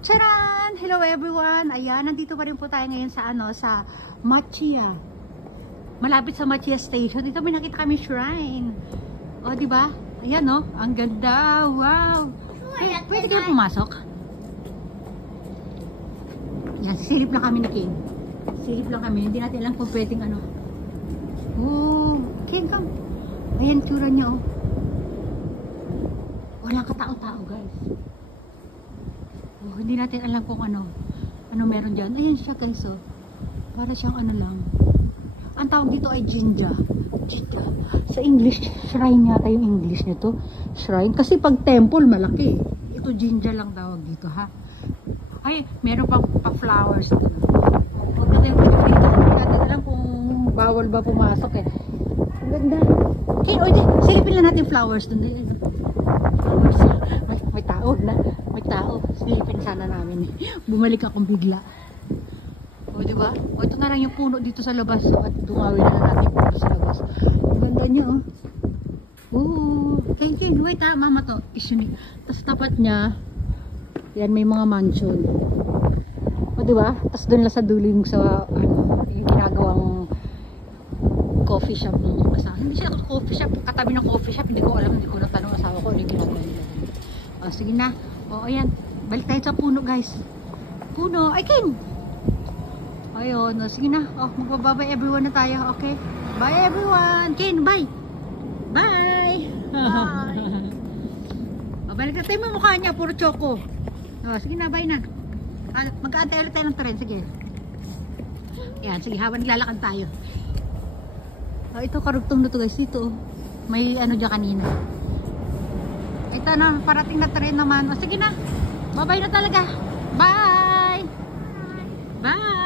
Charan! Hello everyone! Ayan, nandito pa rin po tayo ngayon sa sa Machiya. Malapit sa Machiya Station. Dito may nakita kami shrine. O, di ba? Ayan, no? Ang ganda! Wow! Pwede kayo pumasok? Yan, silip lang kami ni King. Silip lang kami. Hindi natin alam kung pwedeng ano. Oh, King, come. Ayan, tsura niya, oh. Walang katao-tao, guys. Oh, hindi natin alam kung ano meron dyan. Ayan siya, guys, oh. Para siyang ano lang. Ang tawag dito ay Jinja. Jinja. Sa English, shrine yata yung English nito. Shrine. Kasi pag temple, malaki. Ito, Jinja lang tawag dito, ha? Ay, meron pa flowers. Huwag natin dito. Hindi natin alam kung bawal ba pumasok, eh. Ang ganda. Okay, o, silipin lang natin flowers dun. Flowers. May tao na. May tao. Silipin sana namin. Bumalik akong bigla. O, diba? O, ito na lang yung puno dito sa labas. O, at dungawin na natin yung puno sa labas. Ang ganda niya, oh. Oo. Thank you. Wait, ha. Mama to. Isyuni. Tapos tapat niya, yan, may mga mansion. O, diba? Tapos doon lang sa duling sa, yung ginagawang coffee shop ng asawa. Hindi siya coffee shop. Katabi ng coffee shop. Hindi ko alam. Hindi ko natanong asawa ko. Hindi ginagawa nila. O, sige na. O, ayan. Balik tayo sa puno, guys. Puno. Ay, King! Ayun. O, sige na. O, magbababay everyone na tayo. Okay? Bye, everyone! King, bye! Bye! Bye! O, balik na tayo mo mukha niya. Puro choco. O, sige na. Bye na. Mag-aantay ulit tayo ng tren. Sige. Ayan. Sige. Habang naglalakad tayo. Oh, ito karugtong na to, guys. Dito, may ano dyan kanina. Ito na, parating na tren naman. O, sige na. Bye-bye na talaga. Bye! Bye!